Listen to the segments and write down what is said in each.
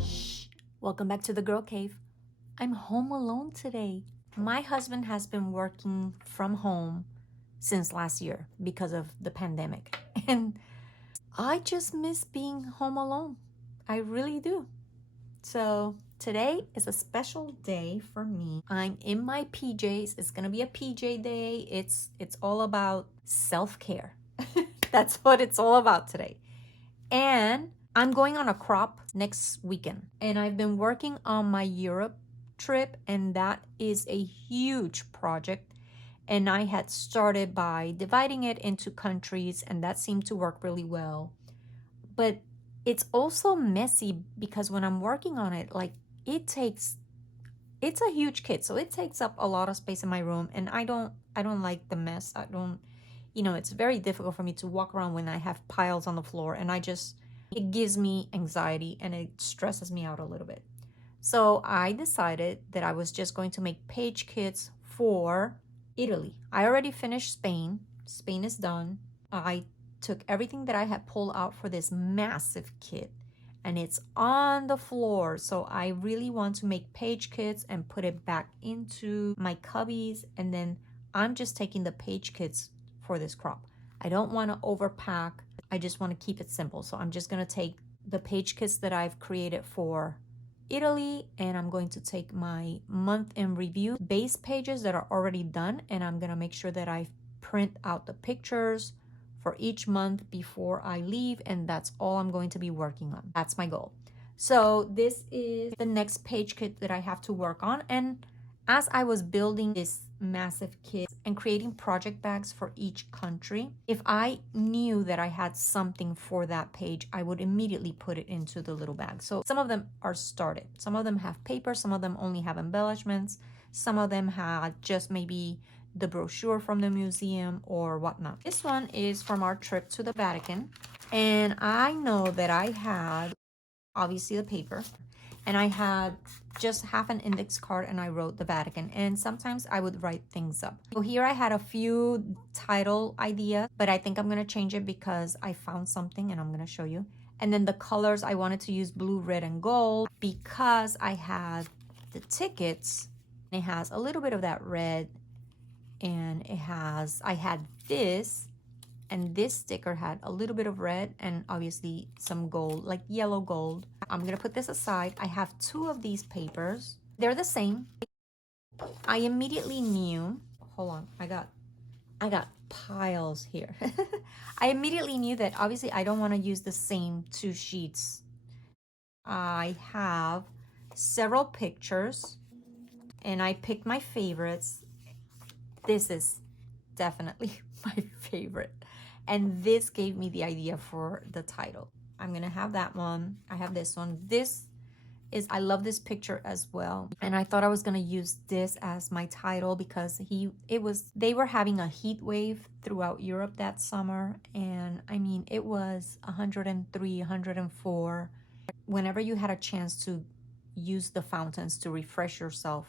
Shh. Welcome back to the Girl Cave. I'm home alone today. My husband has been working from home since last year because of the pandemic. And I just miss being home alone. I really do. So today is a special day for me. I'm in my PJs. It's gonna be a PJ day. It's all about self-care. That's what it's all about today. And I'm going on a crop next weekend. And I've been working on my Europe trip, and that is a huge project. And I had started by dividing it into countries, and that seemed to work really well. But it's also messy because when I'm working on it, like it's a huge kit, so it takes up a lot of space in my room, and I don't like the mess. I don't, it's very difficult for me to walk around when I have piles on the floor, and it gives me anxiety and it stresses me out a little bit. So I decided that I was just going to make page kits for Italy. I already finished Spain. Spain is done. I took everything that I had pulled out for this massive kit and it's on the floor. So I really want to make page kits and put it back into my cubbies. And then I'm just taking the page kits for this crop. I don't want to overpack. I just want to keep it simple. So I'm just going to take the page kits that I've created for Italy, and I'm going to take my month in review base pages that are already done, and I'm going to make sure that I print out the pictures for each month before I leave, and that's all I'm going to be working on. That's my goal. So this is the next page kit that I have to work on, and as I was building this massive kit and creating project bags for each country, if I knew that I had something for that page, I would immediately put it into the little bag. So some of them are started. Some of them have paper. Some of them only have embellishments. Some of them had just maybe the brochure from the museum or whatnot. This one is from our trip to the Vatican. And I know that I had, obviously, the paper. And I had just half an index card and I wrote the Vatican, and sometimes I would write things up. So here I had a few title ideas, but I think I'm going to change it because I found something and I'm going to show you. And then the colors, I wanted to use blue, red, and gold because I had the tickets. It has a little bit of that red, and I had this, and this sticker had a little bit of red and obviously some gold, like yellow gold. I'm gonna put this aside. I have two of these papers. They're the same. I immediately knew, hold on, I got piles here. I immediately knew that obviously I don't want to use the same two sheets. I have several pictures and I picked my favorites. This is definitely my favorite. And this gave me the idea for the title. I'm gonna have that one. I have this one. I love this picture as well. And I thought I was gonna use this as my title because they were having a heat wave throughout Europe that summer. And I mean, it was 103, 104. Whenever you had a chance to use the fountains to refresh yourself,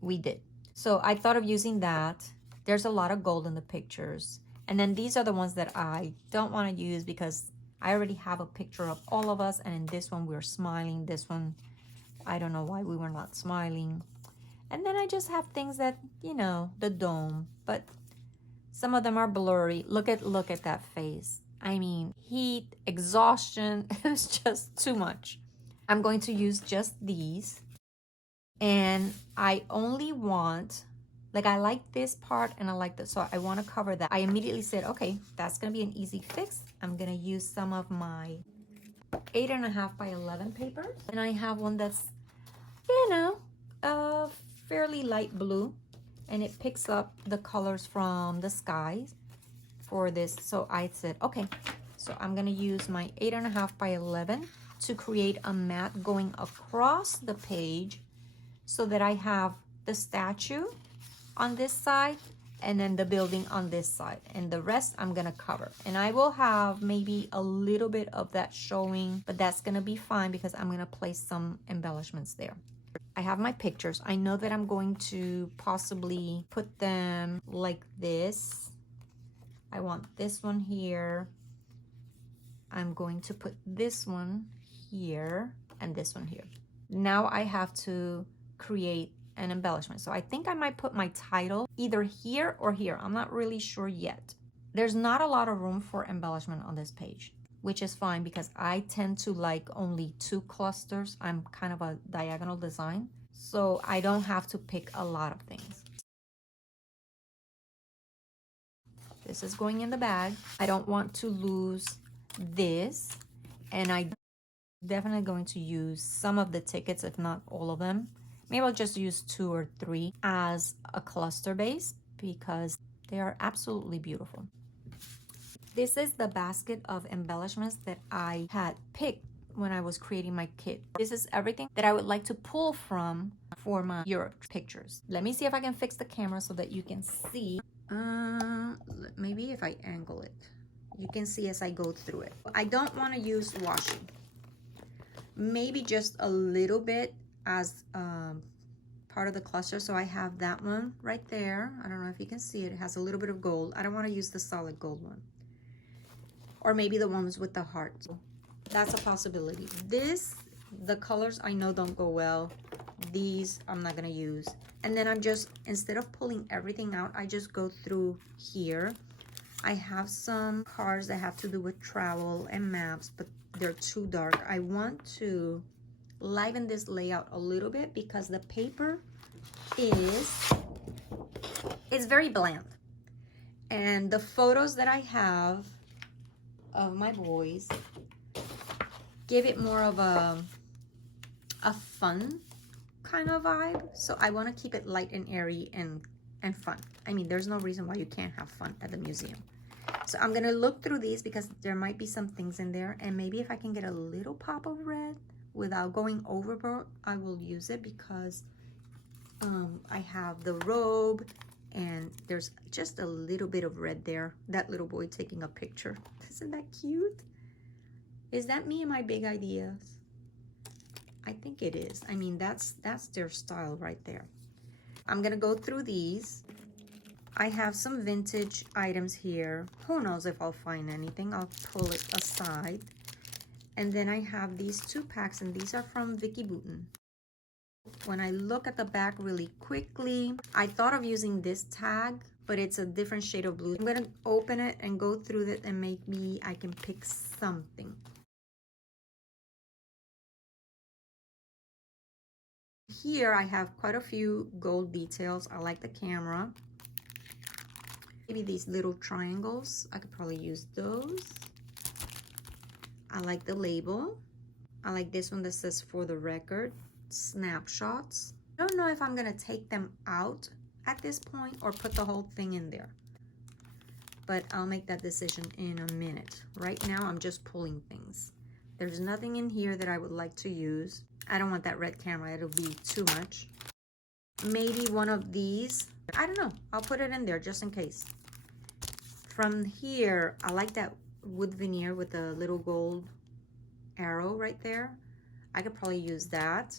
we did. So I thought of using that. There's a lot of gold in the pictures. And then these are the ones that I don't want to use because I already have a picture of all of us. And in this one, we're smiling. This one, I don't know why we were not smiling. And then I just have things that, the dome. But some of them are blurry. Look at that face. I mean, heat, exhaustion. It's just too much. I'm going to use just these. And I only want, like, I like this part and I like this, so I want to cover that. I immediately said, okay, that's going to be an easy fix. I'm going to use some of my 8.5 by 11 paper. And I have one that's, fairly light blue. And it picks up the colors from the skies for this. So I said, okay, so I'm going to use my 8.5 by 11 to create a mat going across the page, so that I have the statue on this side and then the building on this side, and the rest I'm gonna cover. And I will have maybe a little bit of that showing, but that's gonna be fine because I'm gonna place some embellishments there. I have my pictures. I know that I'm going to possibly put them like this. I want this one here. I'm going to put this one here and this one here. Now I have to create an embellishment. So I think I might put my title either here or here. I'm not really sure yet. There's not a lot of room for embellishment on this page, which is fine because I tend to like only 2 clusters. I'm kind of a diagonal design, so I don't have to pick a lot of things. This is going in the bag. I don't want to lose this, and I definitely going to use some of the tickets, if not all of them. Maybe I'll just use 2 or 3 as a cluster base because they are absolutely beautiful. This is the basket of embellishments that I had picked when I was creating my kit. This is everything that I would like to pull from for my Europe pictures. Let me see if I can fix the camera so that you can see. Maybe if I angle it, you can see as I go through it. I don't want to use washi. Maybe just a little bit as part of the cluster. So I have that one right there. I don't know if you can see it. It has a little bit of gold. I don't want to use the solid gold one. Or maybe the ones with the heart. That's a possibility. The colors I know don't go well. These I'm not gonna use. And then I'm just, instead of pulling everything out, I just go through here. I have some cards that have to do with travel and maps, but they're too dark. I want to liven this layout a little bit because the paper is very bland. And the photos that I have of my boys give it more of a fun kind of vibe. So I want to keep it light and airy and fun. I mean, there's no reason why you can't have fun at the museum. So I'm gonna look through these because there might be some things in there, and maybe if I can get a little pop of red without going overboard, I will use it because I have the robe and there's just a little bit of red there. That little boy taking a picture. Isn't that cute? Is that me and my big ideas? I think it is. I mean, that's their style right there. I'm gonna go through these. I have some vintage items here. Who knows if I'll find anything. I'll pull it aside. And then I have these 2 packs, and these are from Vicky Boutin. When I look at the back really quickly, I thought of using this tag, but it's a different shade of blue. I'm gonna open it and go through it and maybe I can pick something. Here I have quite a few gold details. I like the camera. Maybe these little triangles, I could probably use those. I like the label. I like this one that says for the record, snapshots. I don't know if I'm gonna take them out at this point or put the whole thing in there, but I'll make that decision in a minute. Right now I'm just pulling things. There's nothing in here that I would like to use. I don't want that red camera, it'll be too much. Maybe one of these, I don't know, I'll put it in there just in case. From here, I like that wood veneer with the little gold arrow right there. I could probably use that.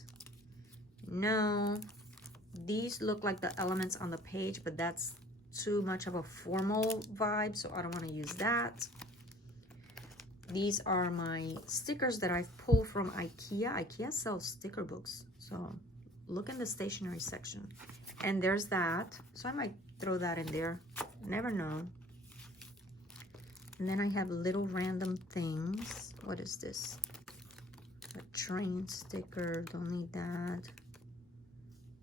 No, these look like the elements on the page, but that's too much of a formal vibe, so I don't want to use that. These are my stickers that I've pulled from IKEA. IKEA sells sticker books, so look in the stationery section. And there's that, so I might throw that in there, never know. And then I have little random things. What is this? A train sticker, don't need that.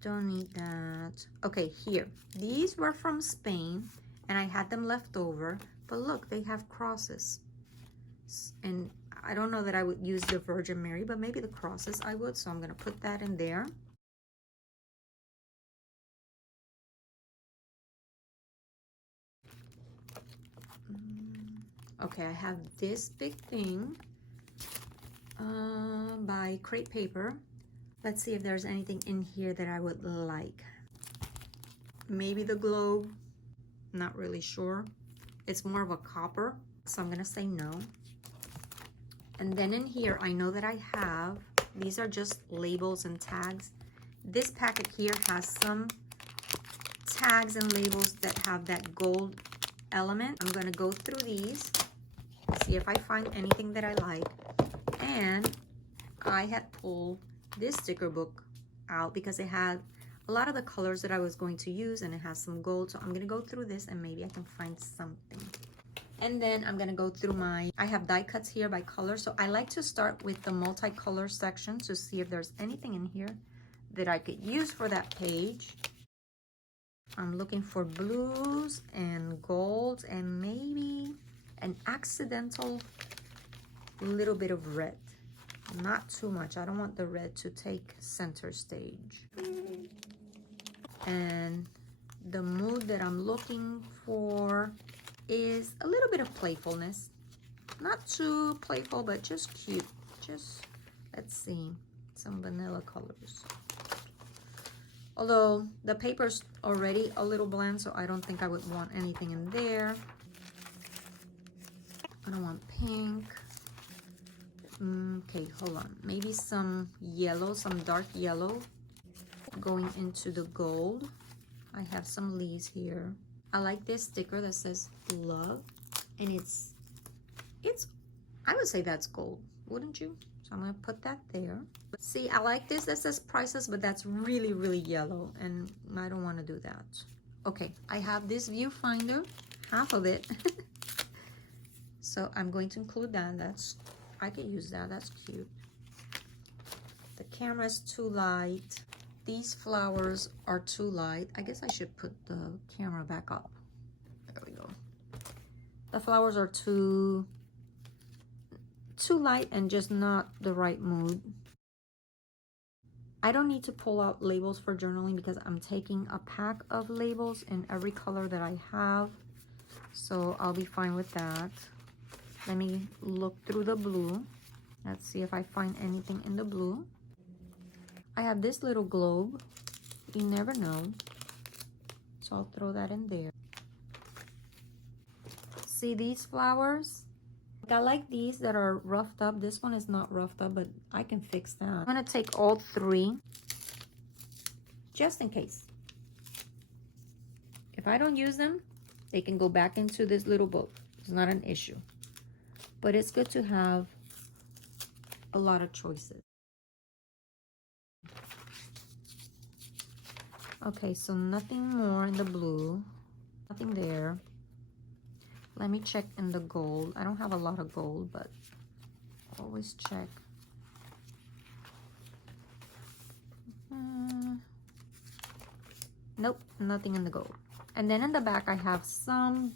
Don't need that. Okay, here. These were from Spain, and I had them left over, but look, they have crosses. And I don't know that I would use the Virgin Mary, but maybe the crosses I would, so I'm gonna put that in there. Okay, I have this big thing by Crepe Paper. Let's see if there's anything in here that I would like. Maybe the globe, not really sure. It's more of a copper, so I'm gonna say no. And then in here, I know that I have, these are just labels and tags. This packet here has some tags and labels that have that gold element. I'm gonna go through these. see if I find anything that I like. And I had pulled this sticker book out because it had a lot of the colors that I was going to use, and it has some gold. So I'm gonna go through this and maybe I can find something. And then I'm gonna go through I have die cuts here by color. So I like to start with the multicolor section to see if there's anything in here that I could use for that page. I'm looking for blues and golds and maybe an accidental little bit of red. Not too much. I don't want the red to take center stage. And the mood that I'm looking for is a little bit of playfulness. Not too playful, but just cute. Just, let's see, some vanilla colors. Although the paper's already a little bland, so I don't think I would want anything in there. I don't want pink. Okay, hold on. Maybe some yellow, some dark yellow going into the gold. I have some leaves here. I like this sticker that says love, and it's I would say that's gold, wouldn't you? So I'm gonna put that there. See, I like this that says priceless, but that's really, really yellow, and I don't want to do that. Okay, I have this viewfinder, half of it. So I'm going to include that. I could use that. That's cute. The camera's too light. These flowers are too light. I guess I should put the camera back up. There we go. The flowers are too light and just not the right mood. I don't need to pull out labels for journaling because I'm taking a pack of labels in every color that I have. So I'll be fine with that. Let me look through the blue. Let's see if I find anything in the blue. I have this little globe. You never know. So I'll throw that in there. See these flowers? I like these that are roughed up. This one is not roughed up, but I can fix that. I'm gonna take all three, just in case. If I don't use them, they can go back into this little book. It's not an issue. But it's good to have a lot of choices. Okay, so nothing more in the blue. Nothing there. Let me check in the gold. I don't have a lot of gold, but always check. Nope, nothing in the gold. And then in the back, I have some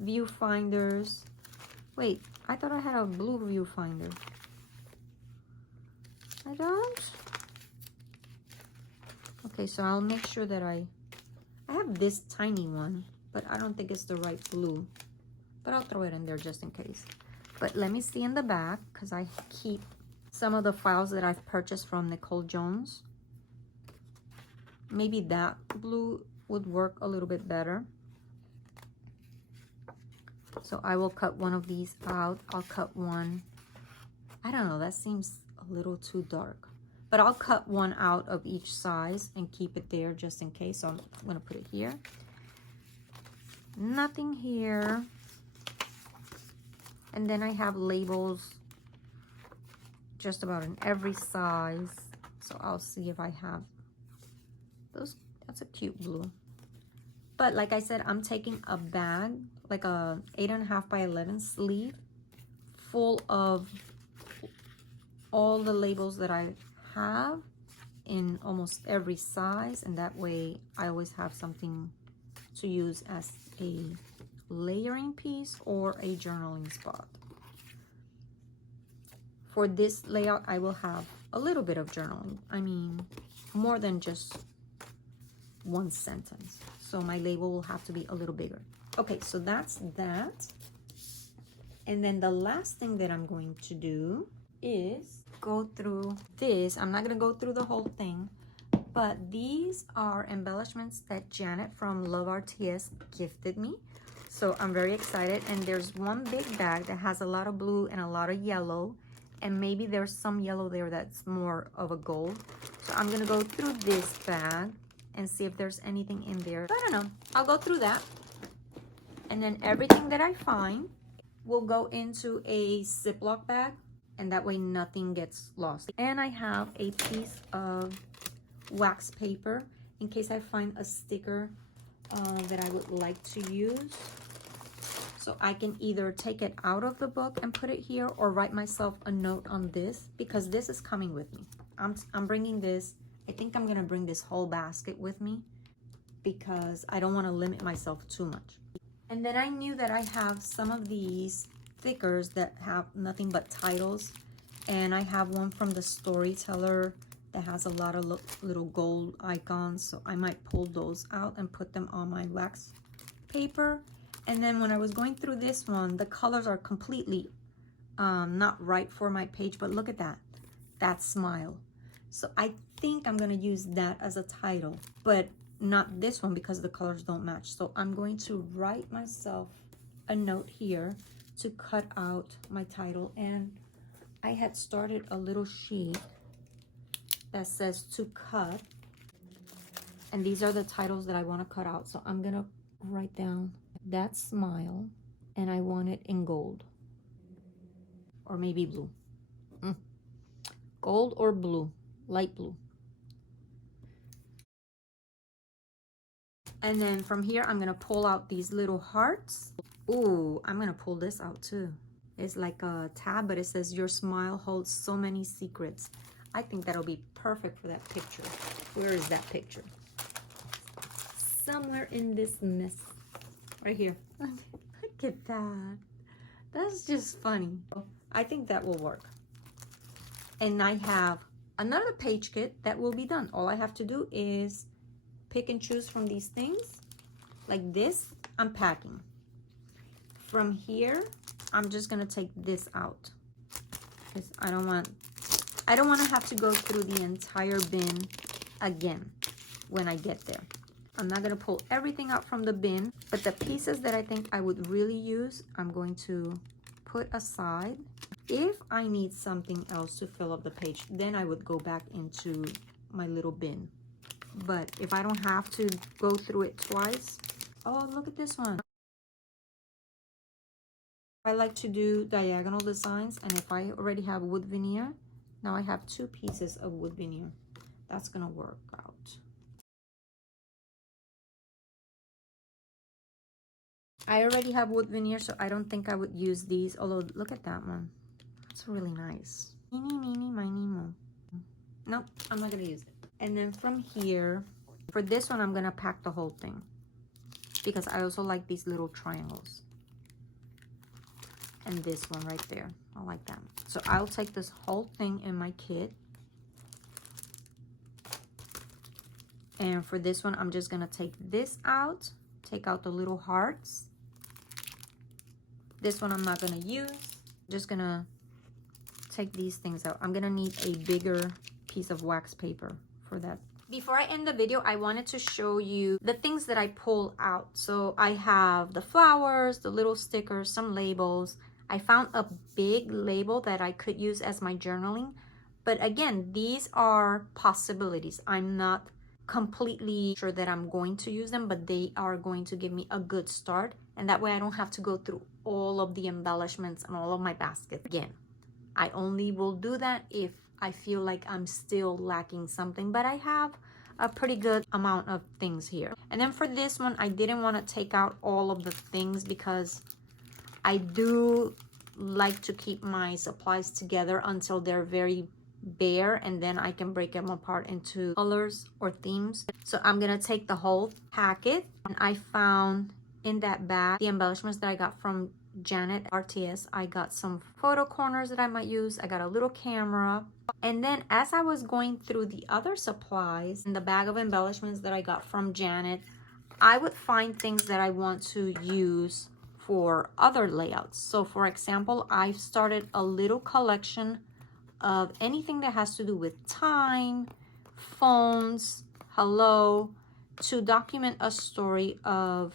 viewfinders. Wait, I thought I had a blue viewfinder. I don't? Okay, so I'll make sure that I have this tiny one, but I don't think it's the right blue. But I'll throw it in there just in case. But let me see in the back, because I keep some of the files that I've purchased from Nicole Jones. Maybe that blue would work a little bit better. So I will cut one of these out. I'll cut one. I don't know, that seems a little too dark. But I'll cut one out of each size and keep it there just in case. So I'm gonna put it here. Nothing here. And then I have labels just about in every size. So I'll see if I have those. That's a cute blue. But like I said, I'm taking a bag, like a 8.5 by 11 sleeve full of all the labels that I have in almost every size. And that way I always have something to use as a layering piece or a journaling spot. For this layout, I will have a little bit of journaling. I mean, more than just one sentence. So my label will have to be a little bigger. Okay, so that's that. And then the last thing that I'm going to do is go through this. I'm not gonna go through the whole thing, but these are embellishments that Janet from Love RTS gifted me. So I'm very excited. And there's one big bag that has a lot of blue and a lot of yellow. And maybe there's some yellow there that's more of a gold. So I'm gonna go through this bag and see if there's anything in there. I don't know, I'll go through that. And then everything that I find, will go into a Ziploc bag, and that way nothing gets lost. And I have a piece of wax paper in case I find a sticker that I would like to use. So I can either take it out of the book and put it here, or write myself a note on this, because this is coming with me. I'm bringing this. I think I'm gonna bring this whole basket with me because I don't want to limit myself too much. And then I knew that I have some of these stickers that have nothing but titles, and I have one from the Storyteller that has a lot of little gold icons, so I might pull those out and put them on my wax paper. And then when I was going through this one, the colors are completely not right for my page, but look at that smile. So I think I'm gonna use that as a title, but not this one because the colors don't match. So I'm going to write myself a note here to cut out my title. And I had started a little sheet that says to cut, and these are the titles that I want to cut out. So I'm gonna write down that smile, and I want it in gold or maybe blue. Gold or blue, light blue. And then from here, I'm gonna pull out these little hearts. Ooh, I'm gonna pull this out too. It's like a tab, but it says your smile holds so many secrets. I think that'll be perfect for that picture. Where is that picture? Somewhere in this mess. Right here. Look at that. That's just funny. I think that will work. And I have another page kit that will be done. All I have to do is pick and choose from these things. Like this, I'm packing. From here, I'm just gonna take this out, because I don't want to have to go through the entire bin again when I get there. I'm not gonna pull everything out from the bin, but the pieces that I think I would really use, I'm going to put aside. If I need something else to fill up the page, then I would go back into my little bin. But if I don't have to go through it twice, oh, look at this one. I like to do diagonal designs, and if I already have wood veneer, now I have 2 pieces of wood veneer. That's gonna work out. I already have wood veneer, so I don't think I would use these, although look at that one. It's really nice. Eeny, meeny, miny, mo. Nope, I'm not gonna use it. And then from here, for this one, I'm gonna pack the whole thing because I also like these little triangles. And this one right there, I like that. So I'll take this whole thing in my kit. And for this one, I'm just gonna take this out, take out the little hearts. This one I'm not gonna use. I'm just gonna take these things out. I'm gonna need a bigger piece of wax paper for that. Before I end the video, I wanted to show you the things that I pull out. So I have the flowers, the little stickers, some labels. I found a big label that I could use as my journaling. But again, these are possibilities. I'm not completely sure that I'm going to use them, but they are going to give me a good start. And that way I don't have to go through all of the embellishments and all of my baskets again. I only will do that if I feel like I'm still lacking something, but I have a pretty good amount of things here. And then for this one, I didn't want to take out all of the things because I do like to keep my supplies together until they're very bare, and then I can break them apart into colors or themes. So I'm gonna take the whole packet, and I found in that bag the embellishments that I got from Janet RTS. I got some photo corners that I might use. I got a little camera. And then as I was going through the other supplies in the bag of embellishments that I got from Janet, I would find things that I want to use for other layouts. So for example, I've started a little collection of anything that has to do with time, phones, hello, to document a story of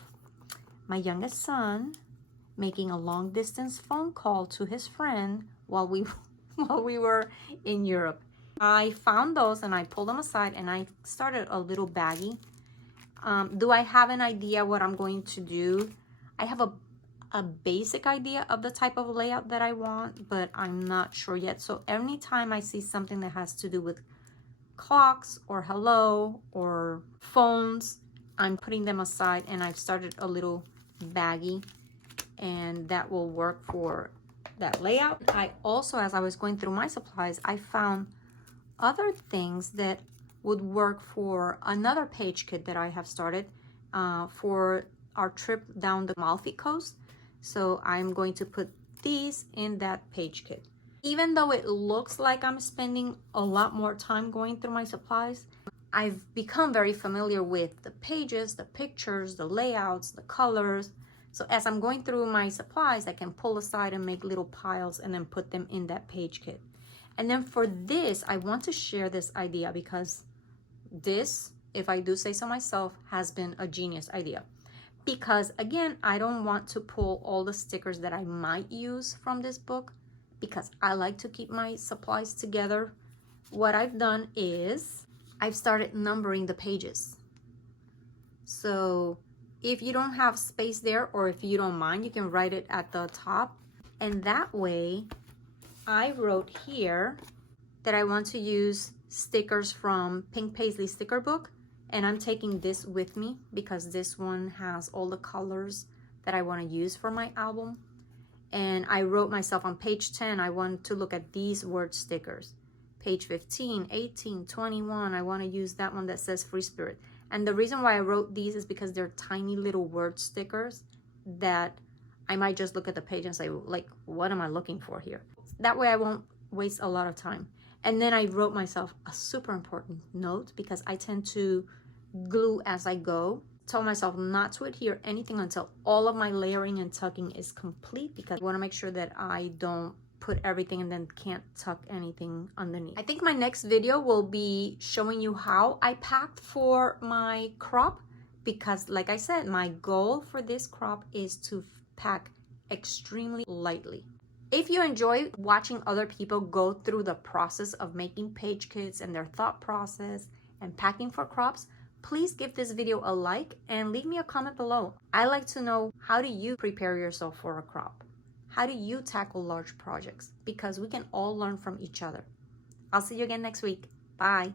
my youngest son making a long distance phone call to his friend while we were in Europe. I found those and I pulled them aside and I started a little baggie. Do I have an idea what I'm going to do? I have a basic idea of the type of layout that I want, but I'm not sure yet. So anytime I see something that has to do with clocks or hello or phones, I'm putting them aside, and I've started a little baggie, and that will work for that layout. I also, as I was going through my supplies, I found other things that would work for another page kit that I have started for our trip down the Amalfi Coast. So I'm going to put these in that page kit. Even though it looks like I'm spending a lot more time going through my supplies, I've become very familiar with the pages, the pictures, the layouts, the colors. So as I'm going through my supplies, I can pull aside and make little piles and then put them in that page kit. And then for this, I want to share this idea because this, if I do say so myself, has been a genius idea. Because again, I don't want to pull all the stickers that I might use from this book because I like to keep my supplies together. What I've done is I've started numbering the pages. So if you don't have space there, or if you don't mind, you can write it at the top. And that way, I wrote here that I want to use stickers from Pink Paisley sticker book, and I'm taking this with me because this one has all the colors that I want to use for my album. And I wrote myself on page 10, I want to look at these word stickers. Page 15, 18, 21, I want to use that one that says Free Spirit. And the reason why I wrote these is because they're tiny little word stickers that I might just look at the page and say, like, what am I looking for here? That way I won't waste a lot of time. And then I wrote myself a super important note because I tend to glue as I go. Told myself not to adhere anything until all of my layering and tucking is complete because I want to make sure that I don't put everything and then can't tuck anything underneath. I think my next video will be showing you how I packed for my crop because, like I said, my goal for this crop is to pack extremely lightly. If you enjoy watching other people go through the process of making page kits and their thought process and packing for crops, please give this video a like and leave me a comment below. I like to know, how do you prepare yourself for a crop? How do you tackle large projects? Because we can all learn from each other. I'll see you again next week. Bye.